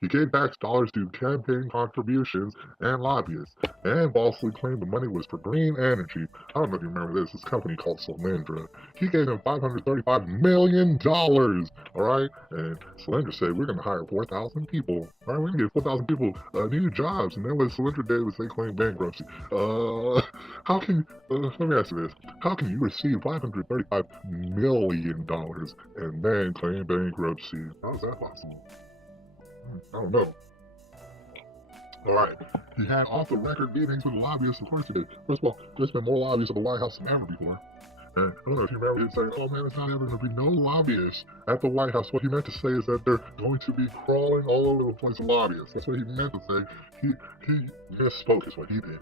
He gave back dollars to campaign contributions and lobbyists, and falsely claimed the money was for green energy. I don't know if you remember this. This company called Solyndra. He gave him $535 million. All right, and Solyndra said we're going to hire 4,000 people. All right, we're going to give 4,000 people new jobs. And then what Solyndra did was they claimed bankruptcy. How can let me ask you this: how can you receive $535 million and then claim bankruptcy? How is that possible? I don't know. All right. He had off-the-record meetings with lobbyists. Of course he did. First of all, there's been more lobbyists at the White House than ever before. And I don't know if you remember him saying, "Oh man, it's not ever going to be no lobbyists at the White House." What he meant to say is that they're going to be crawling all over the place, lobbyists. That's what he meant to say. He misspoke is what he did.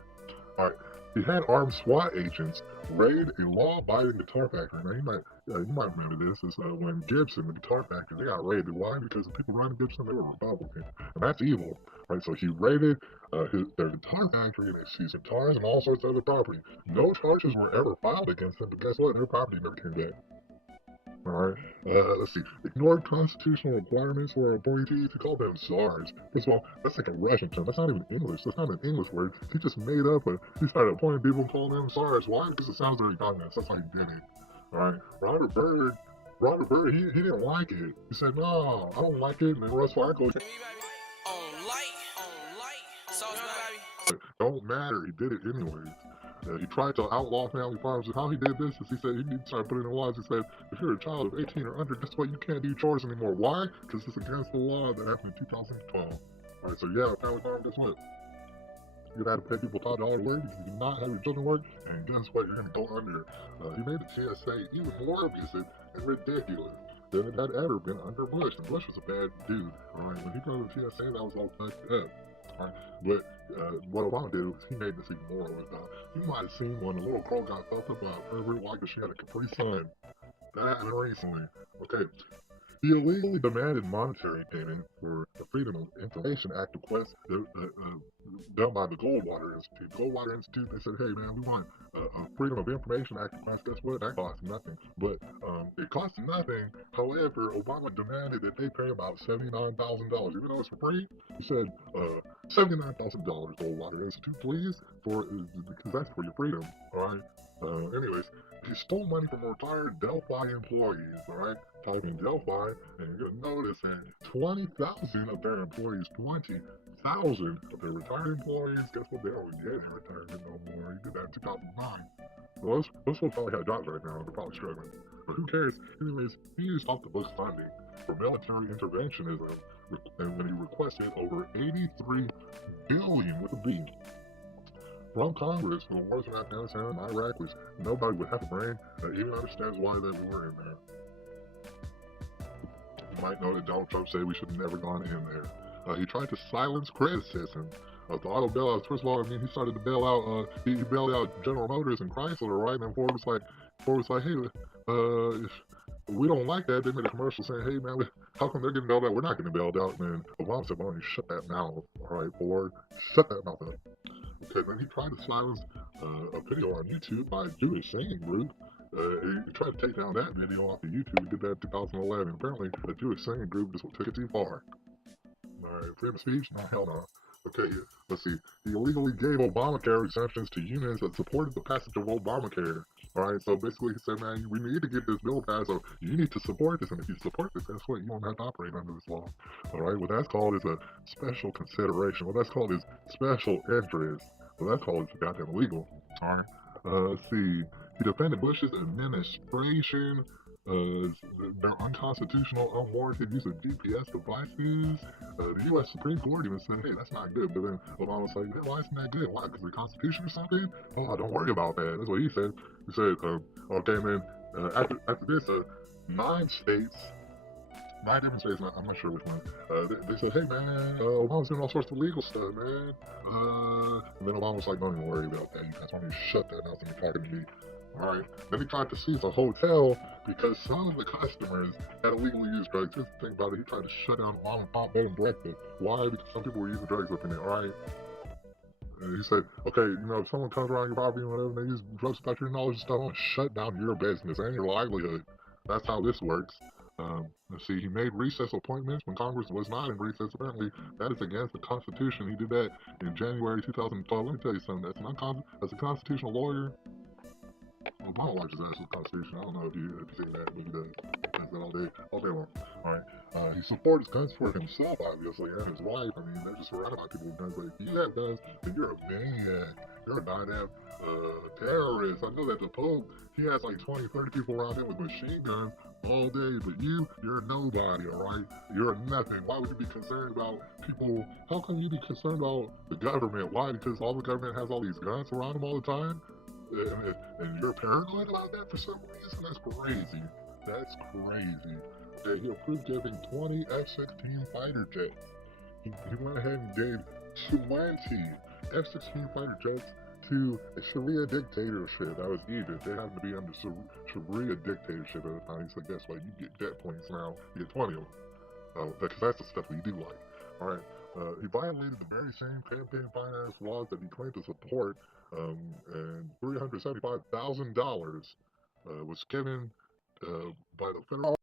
All right. He had armed SWAT agents raid a law-abiding guitar factory. Now, you might remember this. Is when Gibson, the guitar factory, they got raided. Why? Because the people running Gibson, they were Republican. And that's evil. Right? So he raided their guitar factory, and they seized guitars and all sorts of other property. No charges were ever filed against them, but guess what? Their property never came back. Alright, let's see. Ignored constitutional requirements for appointees to call them czars. First of all, that's like a Russian term. That's not even English. That's not an English word. He just made up he started appointing people and calling them czars. Why? Because it sounds very communist. That's how he did it. Alright, Robert Byrd, he didn't like it. He said, no, I don't like it. And then Russ Fargo, don't matter. He did it anyways. He tried to outlaw family farms. And how he did this is he said he started putting in laws. He said, if you're a child of 18 or under, guess what? You can't do chores anymore. Why? Because it's against the law that happened in 2012. All right, so yeah, family farm, guess what? You're going to have to pay people $5 work because you do not have your children work, and guess what? You're going to go under. He made the TSA even more abusive and ridiculous than it had ever been under Bush. And Bush was a bad dude. All right, when he brought the TSA, that was all fucked up. Right. But what Obama did was he made this even more with you might have seen when a little girl got fucked up about Herbert White because she had a Capri Sun. That happened recently. Okay. He illegally demanded monetary payment for the Freedom of Information Act request done by the Goldwater Institute. The Goldwater Institute, they said, hey man, we want a Freedom of Information Act request. Guess what? That costs nothing. But it costs nothing. However, Obama demanded that they pay about $79,000. Even though it's for free, he said, $79,000, Goldwater Institute, please, because that's for your freedom. All right. Anyways, he stole money from retired Delphi employees. All right. Type in Delphi, and you're gonna notice that 20,000 of their employees, 20,000 of their retired employees, guess what? They don't get retirement no more. He did that in 2009. Well, those folks probably have jobs right now. They're probably struggling. But who cares? Anyways, he used off the books funding for military interventionism, and when he requested over $83 billion with a B from Congress for the wars in Afghanistan and Iraq, which nobody with half a brain even understands why that we were in there. You might know that Donald Trump said we should have never gone in there. He tried to silence criticism of the auto bailouts. First of all, I mean, he started to bail out, he bailed out General Motors and Chrysler, right? And Ford was like, hey, we don't like that. They made a commercial saying, hey, man, how come they're getting bailed out? We're not getting bailed out. And then Obama said, why don't you shut that mouth? All right, Ford, shut that mouth up. Okay, then he tried to silence a video on YouTube by a Jewish singing group. He tried to take down that video off of YouTube. He did that in 2011. Apparently, the Jewish singing group just took it too far. Alright, freedom of speech? No, hell no. Okay, let's see. He illegally gave Obamacare exemptions to unions that supported the passage of Obamacare. Alright, so basically he said, man, we need to get this bill passed, so you need to support this, and if you support this, guess what? You don't have to operate under this law. Alright, what that's called is a special consideration. What that's called is special interest. What that's called is goddamn illegal. Alright, let's see. He defended Bush's administration, their unconstitutional, unwarranted use of GPS devices. The U.S. Supreme Court even said, hey, that's not good. But then Obama was like, hey, why isn't that good? Why? Because of the Constitution or something? Oh, don't worry about that. That's what he said. He said, okay, and then after this, 9 different states, I'm not sure which one, they said, hey man, Obama's doing all sorts of legal stuff, man. And then Obama was like, don't even worry about that. You guys want me to shut that mouth when you're talking to me. Alright, then he tried to seize a hotel because some of the customers had illegally used drugs. Just think about it, he tried to shut down mom and pop bed and breakfast. Why? Because some people were using drugs up in there, alright? And he said, okay, if someone comes around your property and whatever, and they use drugs without your knowledge and stuff, I'm gonna shut down your business and your livelihood. That's how this works. Let's see, he made recess appointments when Congress was not in recess. Apparently, that is against the Constitution. He did that in January 2012. Let me tell you something. As a constitutional lawyer, well, my wife just asked the Constitution. I don't know if you see that, but he does. That's it all day long. All right. He supports guns for himself, obviously, and his wife. I mean, they're just surrounded by people with guns. But if you have guns, then you're a maniac. You're a dynamic terrorist. I know that the Pope, he has like 20, 30 people around him with machine guns all day, but you're nobody, all right? You're nothing. Why would you be concerned about people? How come you be concerned about the government? Why? Because all the government has all these guns around them all the time? And you're paranoid about that for some reason? That's crazy. That's crazy. Okay, he approved giving 20 F-16 fighter jets. He went ahead and gave 20 F-16 fighter jets to a Sharia dictatorship. That was Egypt. They happened to be under Sharia dictatorship at the time. He said, guess what? You get jet points now. You get 20 of them. Because that's the stuff we do like. All right. He violated the very same campaign finance laws that he claimed to support, and $375,000 was given by the federal